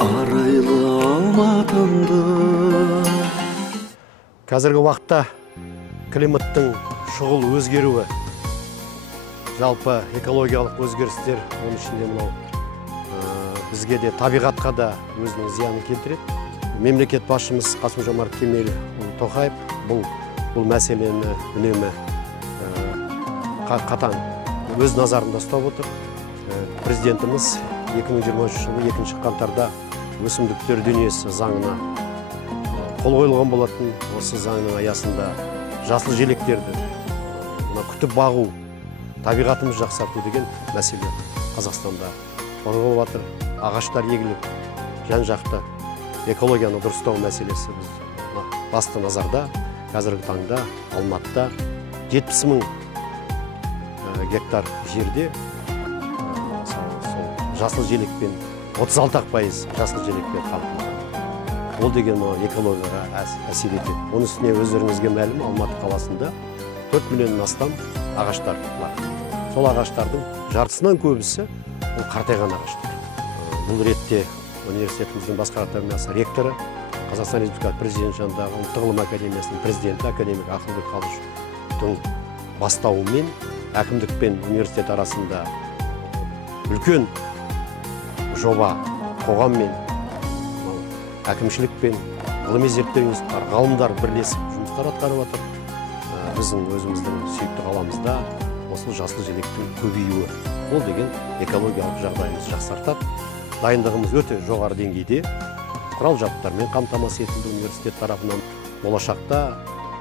Арайлы Алматымды. Қазіргі уақытта климаттың шұғыл өзгеруі, жалпы экологиялық өзгерістер, оның ішінде мынау бізге де табиғатқа да өзінің зиянын келтіреді. Мемлекет басшымыз Қасым-Жомарт Кемелұлы Тоқаев бұл мәселені үнемі қатаң өз назарында ұстап отыр. Президентіміз 2023 жылы 2 қаңтарда өсімдіктер дүниесі заңына қол қойылған болатын. Осы заңның аясында жасыл желектерді күтіп бағу, табиғатымыз жақсарту деген мәселе Қазақстанда қорғалып жатыр. Ағаштар егіліп, жан-жақты экологияны дұрыстау мәселесі басты назарда. Қазіргі таңда Алматыда 70 000 гектар жерде жасыл желекпен 36% жасыл желекпен қамтылған. Ол деген экологияға әсер етеді. Оның үстіне өздеріңізге мәлім, Алматы қаласында 4 миллионнан астам ағаштар бар. Сол ағаштардың жартысынан көбісі ол қартайған ағаштар. Бұл ретте университетіміздің басқарма ректоры, Қазақстан Республикасы президент жанындағы ұлттық ғылым академиясының президенті академик Ақылбек Қалышевтың бастауымен әкімдік пен университет арасында үлкен жоба, қоғаммен, әкімшілік пен ғылыми зерттеу институттары, ғалымдар бірлесіп жұмыстар атқарып жатыр. Біздің өзіміздің сүйікті қаламызда осы жасыл желектің көбеюі, ол деген экологиялық жағдайымызды жақсартады. Дайындығымыз өте жоғары деңгейде, құрал-жабдықтармен қамтамасыз етілді университет тарапынан. Болашақта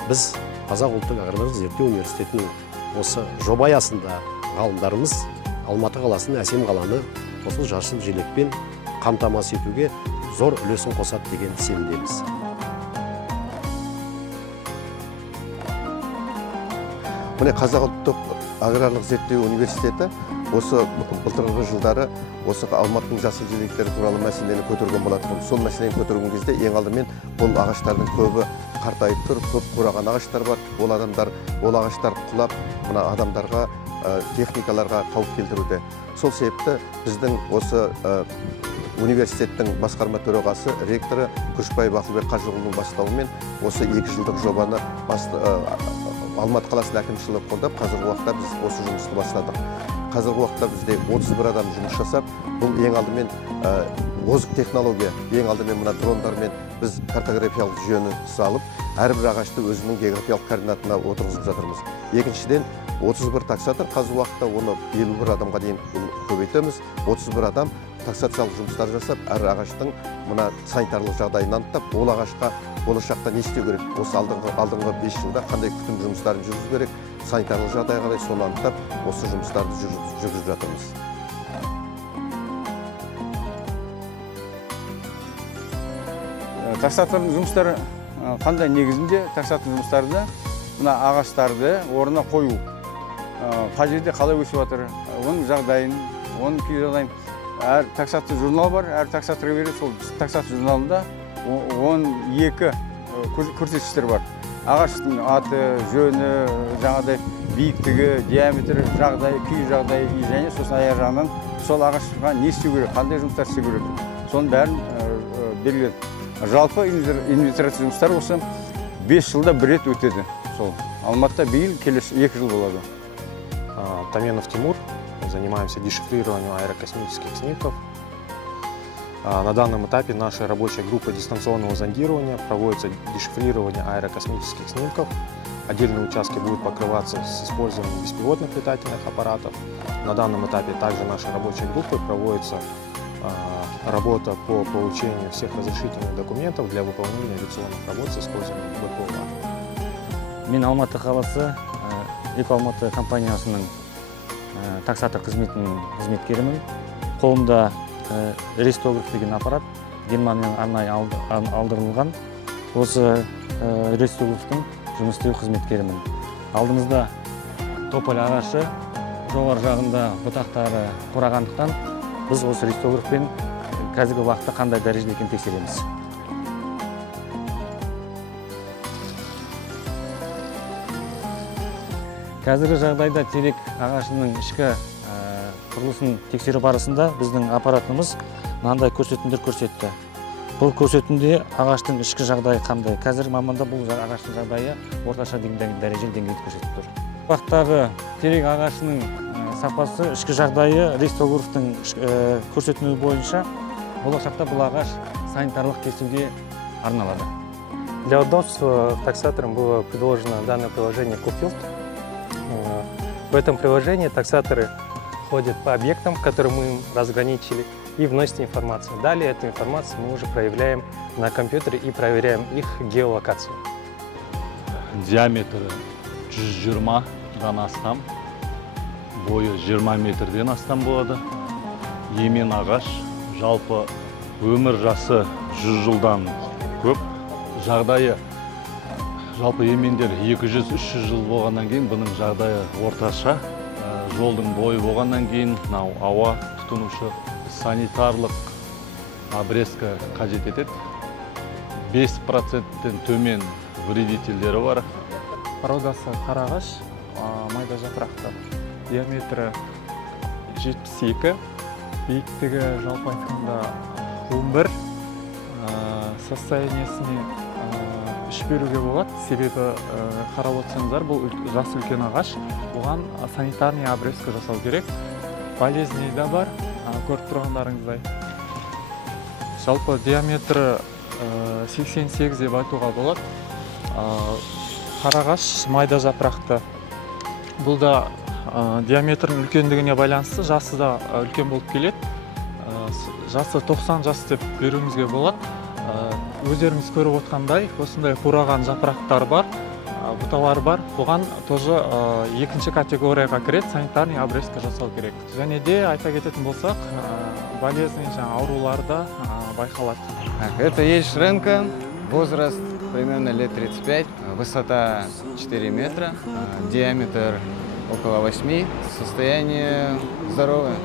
біз Қазақ ұлттық аграрлық зерттеу университетінің осы жоба аясында ғалымдарымыз Алматы қаласының әсем қаланы осы жасыл желекпен қамтамасыз етуге зор үлесін қосады деген сенімдеміз. Міне Қазақ ұлттық аграрлық зерттеу университеті осы былтырғы жылдары осы Алматының жасыл желектері туралы мәселені көтерген болатын. Сол мәселені көтерген кезде ең алдымен бұл ағаштардың көбі қартайып тұр, көп қураған ағаштар бар. Ол ағаштар құлап, мына адамдарға, техникаларға қауіп келтіруде. Сол себепті біздің осы университеттің басқарма төрағасы, ректоры Күшбаев Ақылбек Қажығұлының бастауымен осы 2 жылдық жобаны Алматы қаласының әкімшілігі қолдап, қазіргі уақытта біз осы жұмысты бастадық. Қазіргі уақытта бізде 31 адам жұмыс жасап, бұл ең алдымен озық технология, ең алдымен мына дрондармен біз картографиялық жүйені салып, әрбір ағашты өзінің географиялық координатына отырғызып жатырмыз. Екіншіден, 31 таксатор, қазіргі уақытта оны 51 адамға дейін көбейтеміз. 31 адам таксациялық жұмыстар жасап, әр ағаштың мына санитарлық жағдайын анықтап, ол ағашқа болашақта не істеу керек, осы алдыңғы 5 жылда қандай күтім жұмыстарын жүргізу керек, санитарлық жағдай қалай, соны анықтап, осы жұмыстарды жүргізіп жатырмыз. Таксатордың жұмыстары қандай негізінде? Таксатордың жұмыстарында мына ағаштарды орнына қою, қай жерде қалай өсіп жатыр, оның жағдайын, оның күй жағдайын. Әр таксатор журнал бар, әр таксаторға береді. Сол таксатор журналында 12 көрсеткіштер бар. Ағаштың аты, жөні, жаңағыдай биіктігі, диаметрі, жағдайы, күй жағдайы, және сосын аяқ жағынан сол ағашқа не істеу керек, қандай жұмыстар істеу керек, соның бәрін белгіледі. Жалпы инвентаризация жұмыстары осы 5 жылда бір рет өтеді. Сол Алматыда биыл келесі 2 жыл болады. Таменов Тимур. Занимаемся дешифрированием аэрокосмических снимков. На данном этапе нашей рабочей группы дистанционного зондирования проводится дешифрирование аэрокосмических снимков. Отдельные участки будут покрываться с использованием беспилотных летательных аппаратов. На данном этапе также нашей рабочей группы проводится работа по получению всех разрешительных документов для выполнения авиационных работ с использованием БПЛА. Мен Алматы қаласы Экоалматы компаниясының таксатор қызметінің қызметкерімін. Қолымда рейстограф деген аппарат Германиядан арнайы алдырылған. Осы рейстографтың жұмыс істеу қызметкерімін. Алдымызда тополь ағашы, жоғары жағында бұтақтары қурағандықтан біз осы рейстографпен қазіргі уақытта қандай дәрежеде екенін тексереміз. Қазіргі жағдайда терек ағашының ішкі құрылысын тексеру барысында біздің аппаратымыз мынандай көрсетімдер көрсетті. Бұл көрсетімде ағаштың ішкі жағдайы қандай? Қазір маманда бұл ағаштың жағдайы орташа дәрежелі деңгейде көрсетіп тұр. Бақтағы терек ағашының сапасы, ішкі жағдайы рейстографтың көрсетімі бойынша болашақта бұл ағаш санитарлық кесуге арналады. Для удобства таксаторам было предложено данное приложение QField. В этом приложении таксаторы ходят по объектам, которые мы им разграничили, и вносят информацию. Далее эту информацию мы уже проявляем на компьютере и проверяем их геолокацию. Диаметрі 120-дан астам, бойы 20 метрден астам болады. Емен ағаш, жалпы өмір жасы 100 жылдан көп. Жағдайы, жалпы емендер 200-300 жыл болғаннан кейін, бұның жағдайы орташа. Жолдың бойы болғаннан кейін, ауа тұтынушы санитарлық обрезка қажет етеді. 5%-тен төмен вредительдері бар. Породасы қарағаш, майда жапырақты. Диаметрі 72, биіктігі жалпы айтқанда 11. Состояниесіне үш беруге болады. Себебі қарап отырсаңыздар, бұл жас үлкен ағаш. Бұған санитарный обрезка жасау керек. Болезни да бар, көріп тұрғандарыңыздай. Жалпы диаметрі 88 деп айтуға болады. Қарағаш майда жапырақты. Бұл да диаметрінің үлкендігіне байланысты жасы да үлкен болып келеді. Жасы 90 жас деп беруімізге болады. Өздеріңіз көріп отқандай, осындай қураған жапырақтар бар, бұталар бар. Бұған тоже екінші категорияға кіреді, санитарный обрезка жасау керек. Және де айта кететін болсақ, болезнь аурулары да байқалады. Это есть шренка, возраст примерно лет 35, высота 4 метра, диаметр около 8, состояние здоровое.